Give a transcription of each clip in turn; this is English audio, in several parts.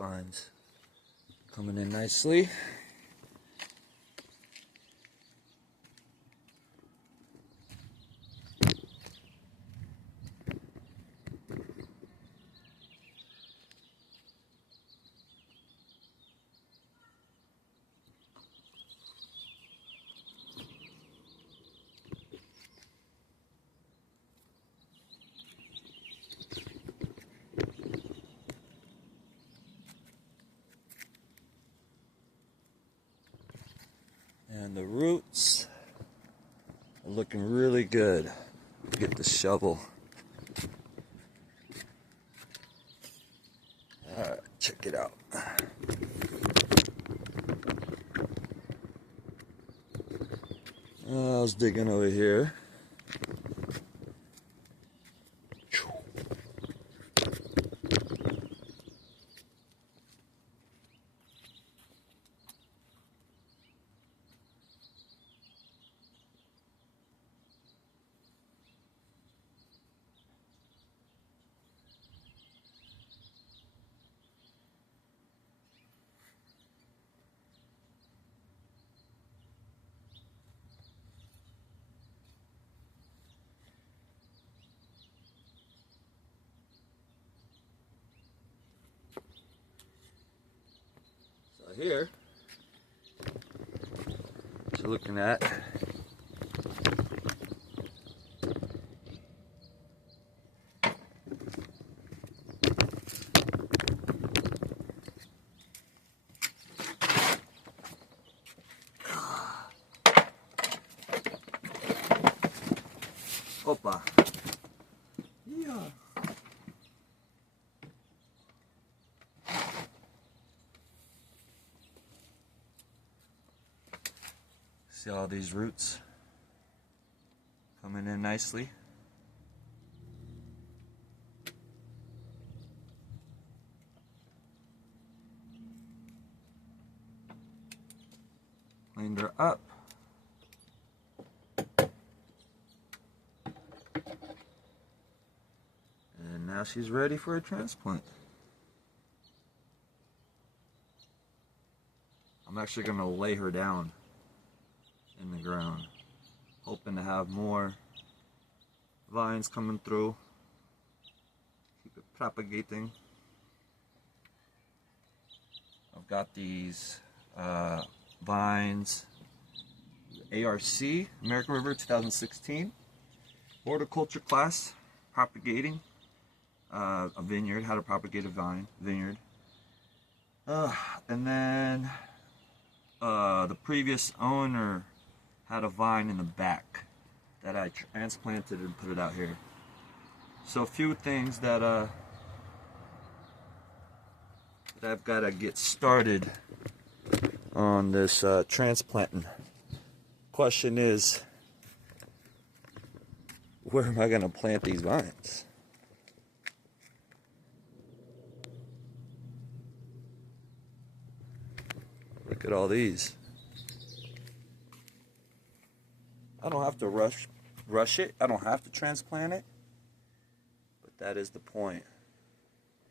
grapevines coming in nicely. And the roots are looking really good. Get the shovel. Alright, check it out. I was digging over here. So here, what you're looking at Opa. Yeah. See all these roots coming in nicely. Cleaned her up. And now she's ready for a transplant. I'm actually going to lay her down in the ground, hoping to have more vines coming through. Keep it propagating. I've got these vines, ARC, American River 2016, horticulture class, propagating a vineyard, how to propagate a vineyard. And then the previous owner had a vine in the back that I transplanted and put it out here. So a few things that I've got to get started on this transplanting. Question is, where am I going to plant these vines? Look at all these. I don't have to rush it. I don't have to transplant it. But that is the point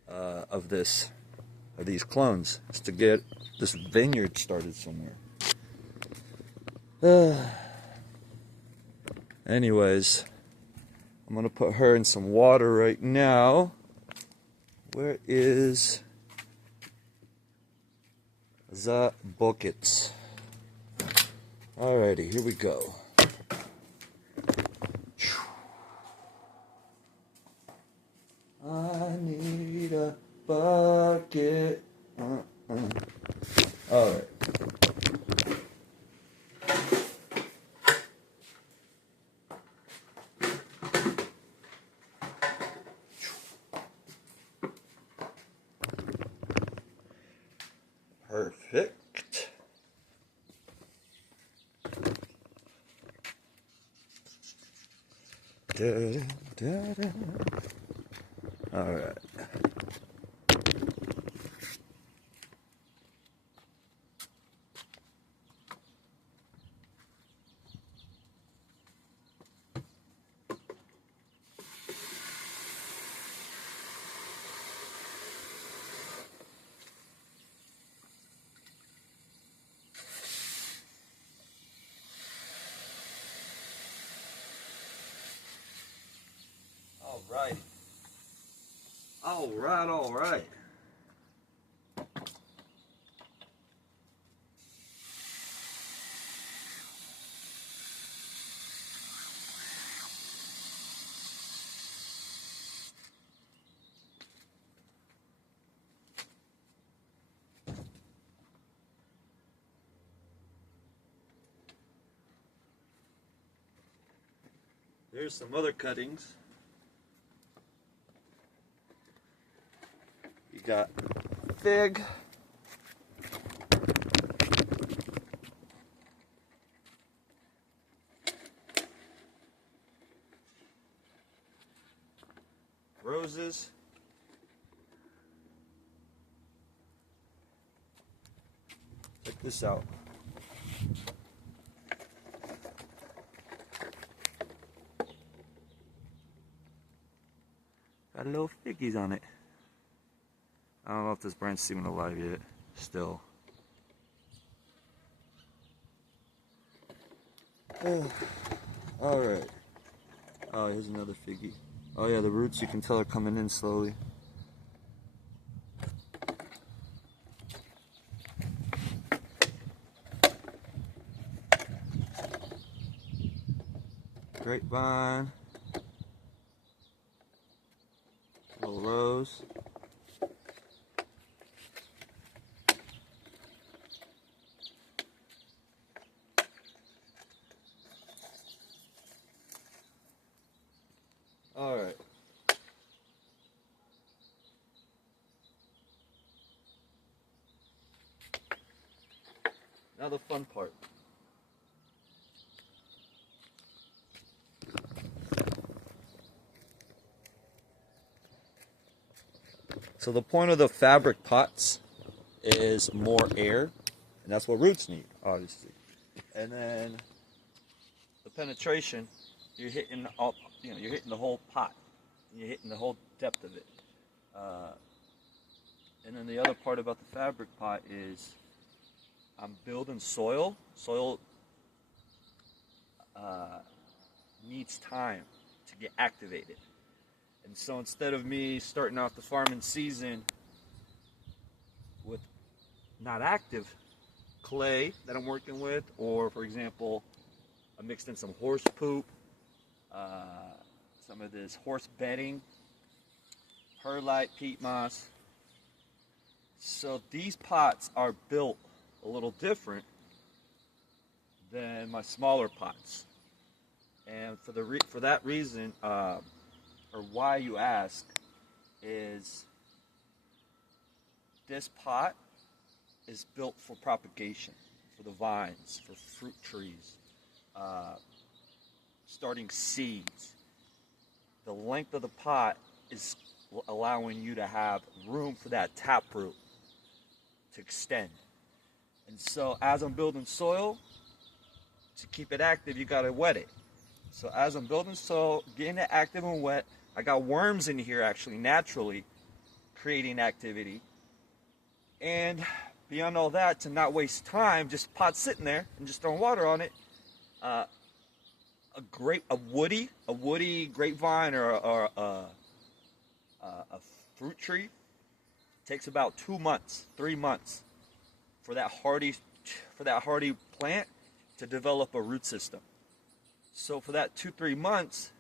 of these clones, is to get this vineyard started somewhere. Anyways, I'm gonna put her in some water right now. Where is the buckets? Alrighty, here we go. I need a bucket. Alright. Perfect. All right. Right. All right, all right. Here's some other cuttings. You got fig. Roses. Check this out. Got little figgies on it. I don't know if this branch's even alive yet. Still. Alright. Oh, here's another figgy. Oh yeah, the roots, you can tell are coming in slowly. Grapevine. Little rose. Alright. Now the fun part. So the point of the fabric pots is more air, and that's what roots need, obviously. And then the penetration, you're hitting all, you're hitting the whole pot. You're hitting the whole depth of it. And then the other part about the fabric pot is I'm building soil. Soil needs time to get activated. And so instead of me starting off the farming season with not active clay that I'm working with, or for example, I mixed in some horse poop, some of this horse bedding, perlite, peat moss. So these pots are built a little different than my smaller pots. And for that reason, or why you ask, is this pot is built for propagation, for the vines, for fruit trees, starting seeds. The length of the pot is allowing you to have room for that taproot to extend. And so as I'm building soil, to keep it active, you gotta wet it. So as I'm building soil, getting it active and wet, I got worms in here actually naturally creating activity. And beyond all that, to not waste time, just pot sitting there and just throwing water on it, a woody grapevine or a fruit tree takes about 2 months, 3 months for that hardy plant to develop a root system. So for that 2-3 months,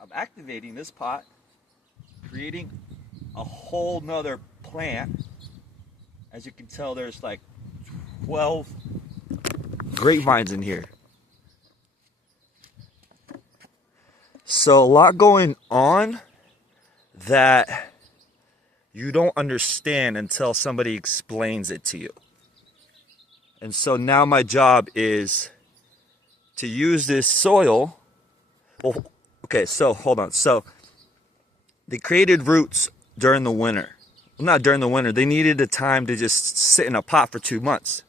I'm activating this pot, creating a whole nother plant. As you can tell, there's like 12 grapevines in here. So a lot going on that you don't understand until somebody explains it to you. And so now my job is to use this soil. Well, okay, so hold on. So they created roots during the winter. Well, not during the winter. They needed a time to just sit in a pot for 2 months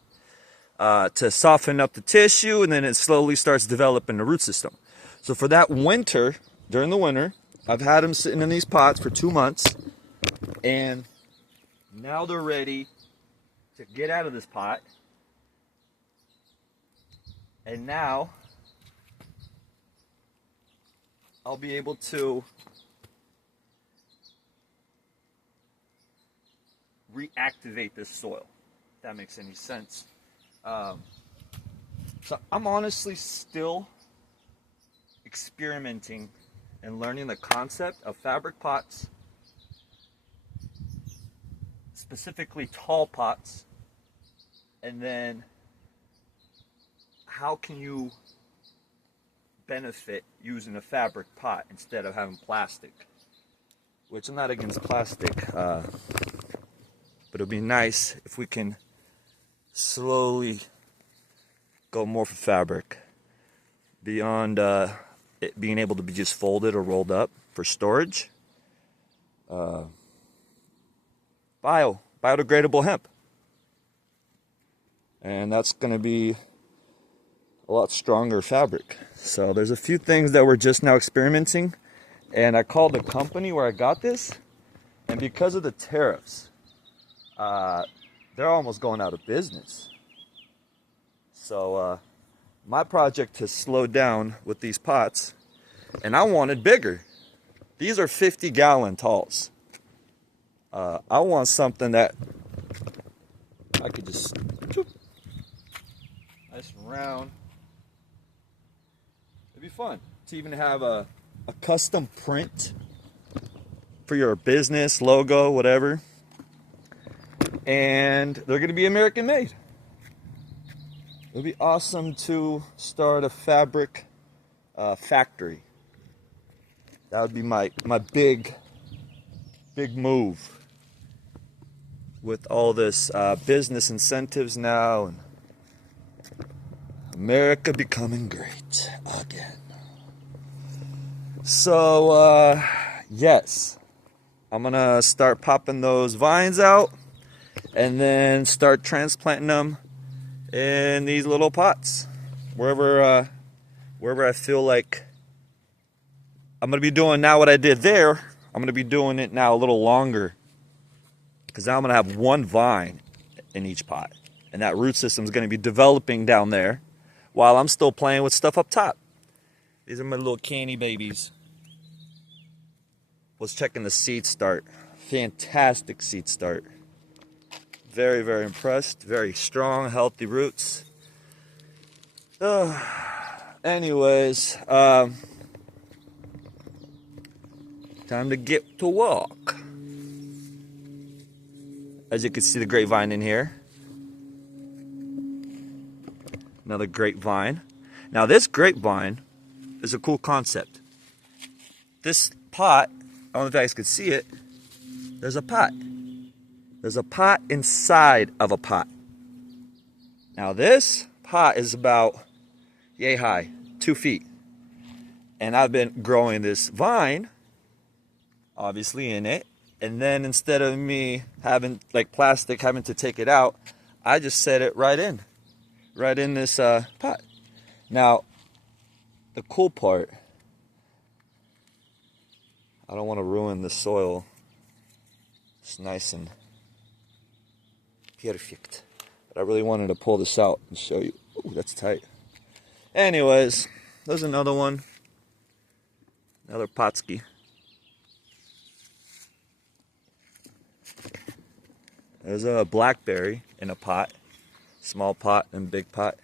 to soften up the tissue, and then it slowly starts developing the root system. So for that winter, during the winter, I've had them sitting in these pots for 2 months, and now they're ready to get out of this pot And now I'll be able to reactivate this soil, if that makes any sense. So I'm honestly still experimenting and learning the concept of fabric pots, specifically tall pots, and then how can you benefit using a fabric pot instead of having plastic, which I'm not against plastic, but it'll be nice if we can slowly go more for fabric beyond it being able to be just folded or rolled up for storage. Biodegradable hemp, and that's going to be a lot stronger fabric. So there's a few things that we're just now experimenting, and I called the company where I got this, and because of the tariffs, they're almost going out of business. So my project has slowed down with these pots, and I wanted bigger. These are 50-gallon talls. I want something that I could just, nice and round. It'd be fun to even have a custom print for your business, logo, whatever. And they're going to be American made. It would be awesome to start a fabric factory. That would be my big move with all this business incentives now, and America becoming great again. So yes, I'm gonna start popping those vines out and then start transplanting them in these little pots wherever I feel like. I'm gonna be doing now what I did there. I'm gonna be doing it now a little longer, because now I'm gonna have one vine in each pot, and that root system is gonna be developing down there while I'm still playing with stuff up top. These are my little candy babies. Was checking the seed start. Fantastic seed start. Very, very impressed. Very strong, healthy roots. Anyways, time to get to work. As you can see, the grapevine in here. Another grapevine. Now this grapevine is a cool concept. This pot, I don't know if you guys could see it, there's a pot. There's a pot inside of a pot. Now this pot is about yay high, 2 feet. And I've been growing this vine, obviously, in it. And then instead of me having, like plastic, having to take it out, I just set it right in this pot. Now, the cool part, I don't want to ruin the soil. It's nice and perfect. But I really wanted to pull this out and show you. Ooh, that's tight. Anyways, there's another one. Another potski. There's a blackberry in a pot. Small pot and big pot.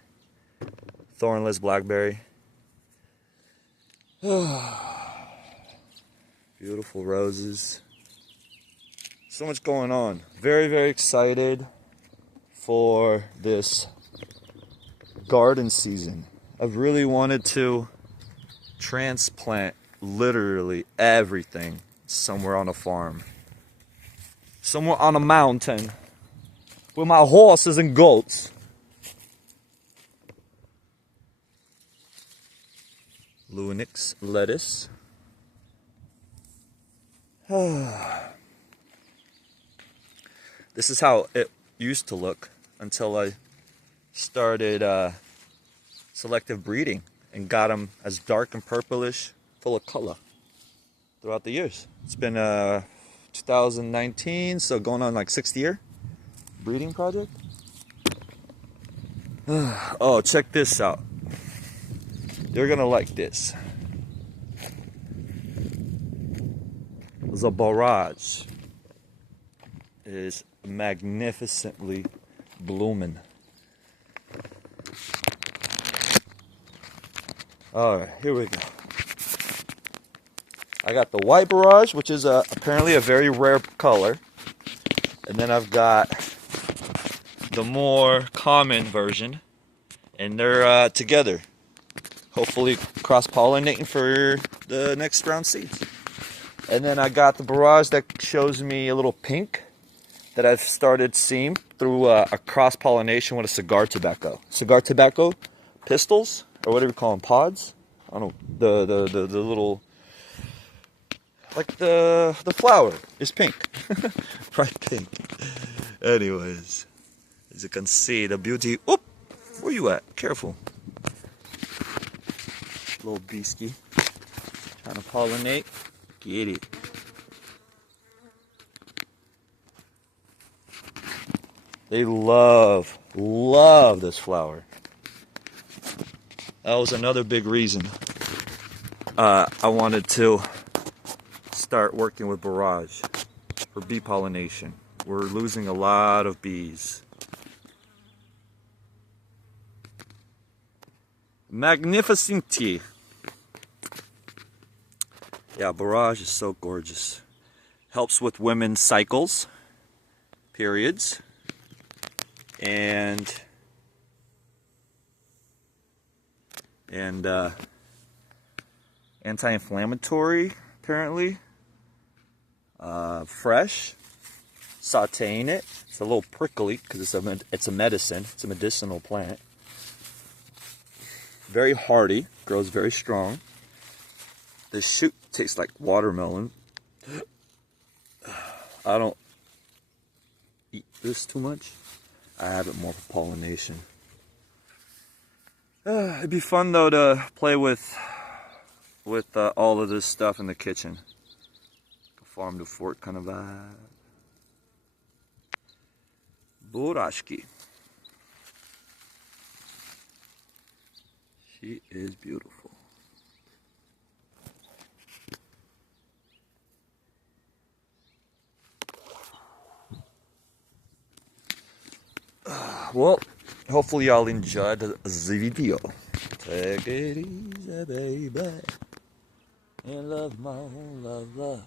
Thornless blackberry. Beautiful roses. So much going on. Very, very excited for this garden season. I've really wanted to transplant literally everything somewhere on a farm. Somewhere on a mountain with my horses and goats. Lunix lettuce. This is how it used to look until I started selective breeding and got them as dark and purplish, full of color throughout the years. It's been 2019, so going on like 6th year breeding project. Oh, check this out. You're gonna like this. The barrage is magnificently blooming. Alright, here we go. I got the white barrage, which is apparently a very rare color. And then I've got the more common version. And they're together. Hopefully cross-pollinating for the next round seeds. And then I got the barrage that shows me a little pink that I've started seeing through a cross-pollination with a cigar tobacco. Cigar tobacco pistils, or whatever you call them, pods. I don't know, the little, like the flower is pink, bright pink. Anyways, as you can see, the beauty. Oop, where you at? Careful, little beastie, trying to pollinate. Get it. They love this flower. That was another big reason I wanted to start working with barrage for bee pollination. We're losing a lot of bees. Magnificent. Yeah, barrage is so gorgeous. Helps with women's cycles, periods, and anti-inflammatory, apparently. Fresh, sauteing it. It's a little prickly because it's a medicine. It's a medicinal plant. Very hardy, grows very strong. The shoot tastes like watermelon. I don't eat this too much. I have it more for pollination. It'd be fun though to play with all of this stuff in the kitchen. A farm to fork kind of vibe. Burashki. She is beautiful. Well, hopefully y'all enjoyed the video. Take it easy, baby. And love, my love, love.